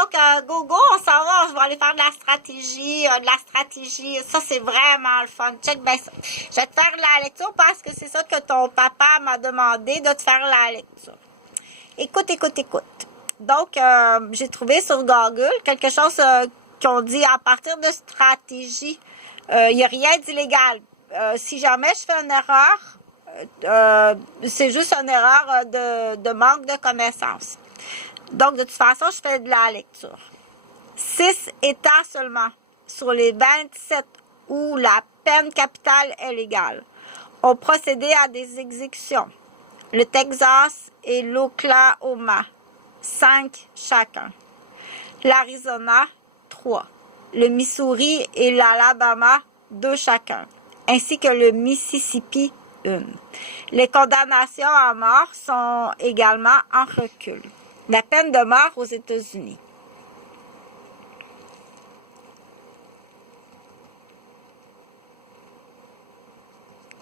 Donc, go, on s'en va. Je vais aller faire de la stratégie. Ça, c'est vraiment le fun. Check bien ça. Je vais te faire la lecture parce que c'est ça que ton papa m'a demandé de te faire la lecture. Écoute. Donc, j'ai trouvé sur Google quelque chose qu'on dit à partir de stratégie. Il n'y a rien d'illégal. Si jamais je fais une erreur, c'est juste une erreur de manque de connaissances. Donc, de toute façon, je fais de la lecture. 6 États seulement sur les 27 où la peine capitale est légale ont procédé à des exécutions. Le Texas et l'Oklahoma, 5 chacun. L'Arizona, 3. Le Missouri et l'Alabama, 2 chacun. Ainsi que le Mississippi, 1. Les condamnations à mort sont également en recul. La peine de mort aux États-Unis.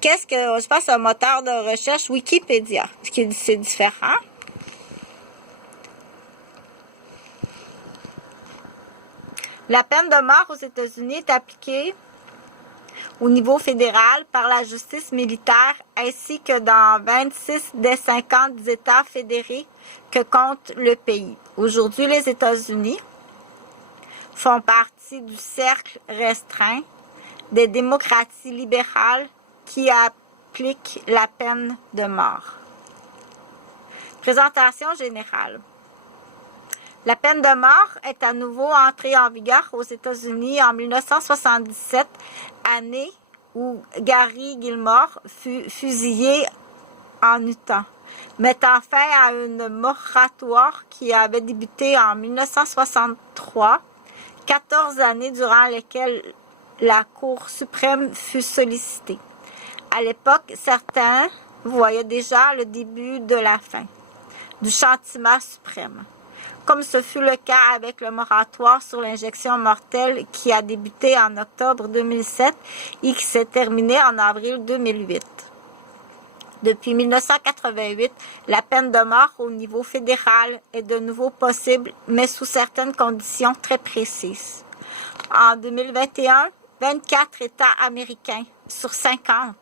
Qu'est-ce que je pense un moteur de recherche Wikipédia? C'est différent. La peine de mort aux États-Unis est appliquée au niveau fédéral par la justice militaire ainsi que dans 26 des 50 États fédérés que compte le pays. Aujourd'hui, les États-Unis font partie du cercle restreint des démocraties libérales qui appliquent la peine de mort. Présentation générale. La peine de mort est à nouveau entrée en vigueur aux États-Unis en 1977, année où Gary Gilmore fut fusillé en Utah, mettant fin à une moratoire qui avait débuté en 1963, 14 années durant lesquelles la Cour suprême fut sollicitée. À l'époque, certains voyaient déjà le début de la fin du châtiment suprême, comme ce fut le cas avec le moratoire sur l'injection mortelle qui a débuté en octobre 2007 et qui s'est terminé en avril 2008. Depuis 1988, la peine de mort au niveau fédéral est de nouveau possible, mais sous certaines conditions très précises. En 2021, 24 États américains sur 50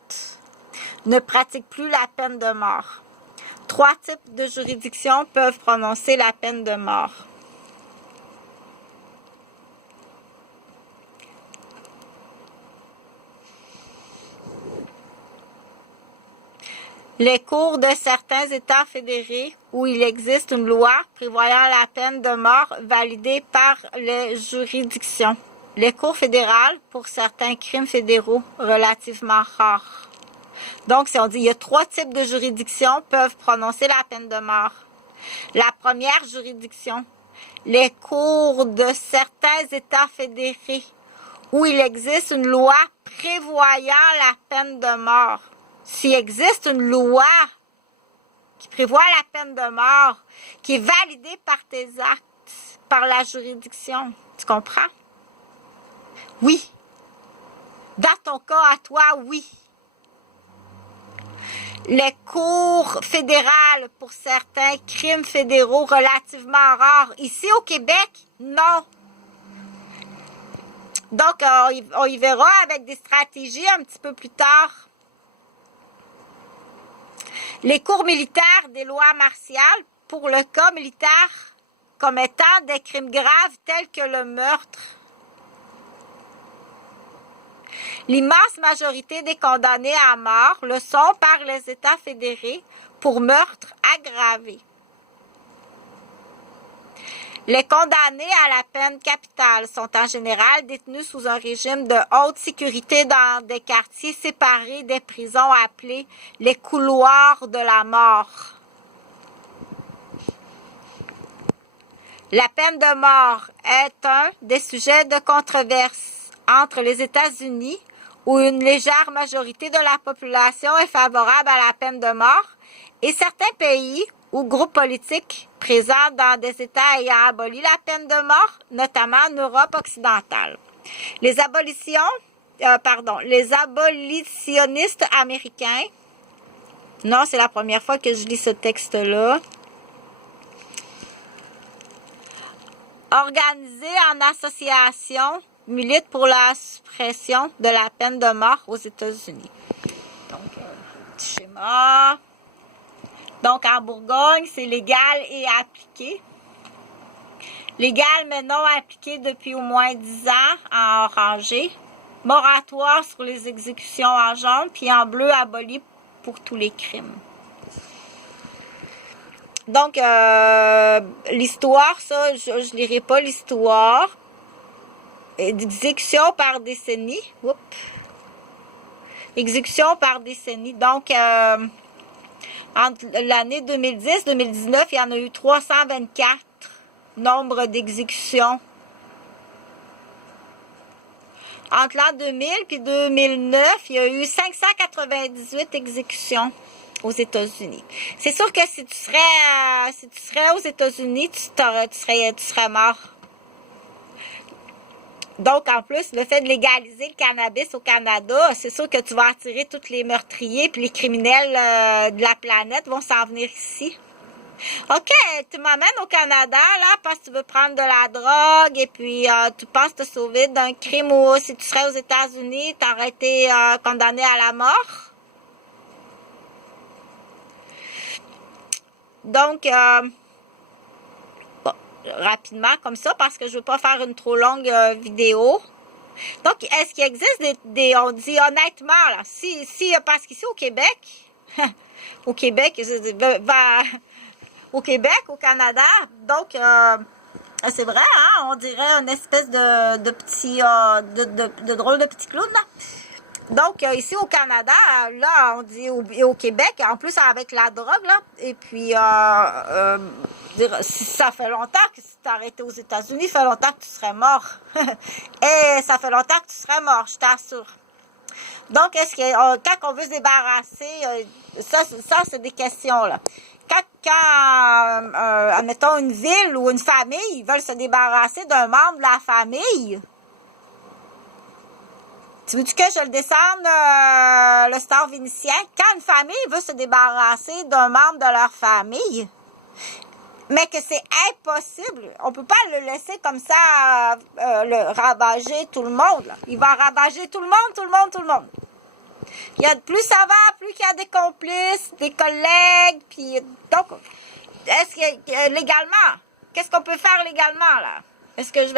ne pratiquent plus la peine de mort. 3 types de juridictions peuvent prononcer la peine de mort. Les cours de certains États fédérés où il existe une loi prévoyant la peine de mort validée par les juridictions. Les cours fédérales pour certains crimes fédéraux relativement rares. Donc, si on dit il y a 3 types de juridictions peuvent prononcer la peine de mort. La première juridiction, les cours de certains États fédérés où il existe une loi prévoyant la peine de mort. S'il existe une loi qui prévoit la peine de mort, qui est validée par tes actes, par la juridiction, tu comprends? Oui. Dans ton cas, à toi, oui. Les cours fédérales pour certains crimes fédéraux relativement rares. Ici au Québec, non. Donc, on y verra avec des stratégies un petit peu plus tard. Les cours militaires des lois martiales pour le cas militaire comme étant des crimes graves tels que le meurtre. L'immense majorité des condamnés à mort le sont par les États fédérés pour meurtre aggravé. Les condamnés à la peine capitale sont en général détenus sous un régime de haute sécurité dans des quartiers séparés des prisons appelés les couloirs de la mort. La peine de mort est un des sujets de controverse entre les États-Unis, où une légère majorité de la population est favorable à la peine de mort, et certains pays ou groupes politiques présents dans des États ayant aboli la peine de mort, notamment en Europe occidentale. Les abolitionnistes américains, non, c'est la première fois que je lis ce texte-là, organisée en association, milite pour la suppression de la peine de mort aux États-Unis. Donc, petit schéma. Donc, en Bourgogne, c'est légal et appliqué. Légal, mais non appliqué depuis au moins 10 ans en orangé. Moratoire sur les exécutions en jaune, puis en bleu, aboli pour tous les crimes. Donc, l'histoire, ça, je ne lirai pas l'histoire. Exécution par décennie. Oups. Exécution par décennie. Donc, entre l'année 2010-2019, il y en a eu 324 nombre d'exécutions. Entre l'an 2000 et 2009, il y a eu 598 exécutions aux États-Unis. C'est sûr que si tu serais aux États-Unis, tu serais mort. Donc, en plus, le fait de légaliser le cannabis au Canada, c'est sûr que tu vas attirer tous les meurtriers puis les criminels de la planète vont s'en venir ici. OK, tu m'amènes au Canada, là, parce que tu veux prendre de la drogue et puis tu penses te sauver d'un crime où si tu serais aux États-Unis, tu aurais été condamné à la mort. Donc, bon, rapidement comme ça, parce que je ne veux pas faire une trop longue vidéo. Donc, est-ce qu'il existe on dit honnêtement, là, parce qu'ici au Québec, au Québec, au Québec, au Canada, donc, c'est vrai, hein, on dirait une espèce de petit, de drôle de petit clown, là. Donc, ici au Canada, là, on dit au Québec, en plus avec la drogue, là, et puis, ça fait longtemps que si tu arrêté aux États-Unis, ça fait longtemps que tu serais mort. Et ça fait longtemps que tu serais mort, je t'assure. Donc, est-ce que quand on veut se débarrasser, ça c'est des questions, là. Quand admettons, une ville ou une famille, ils veulent se débarrasser d'un membre de la famille, tu veux-tu que je le descende, le star vénitien? Quand une famille veut se débarrasser d'un membre de leur famille, mais que c'est impossible, on peut pas le laisser comme ça, le ravager tout le monde, là. Il va ravager tout le monde. Plus ça va, plus il y a des complices, des collègues, puis donc, est-ce que légalement, qu'est-ce qu'on peut faire légalement, là? Est-ce que je vais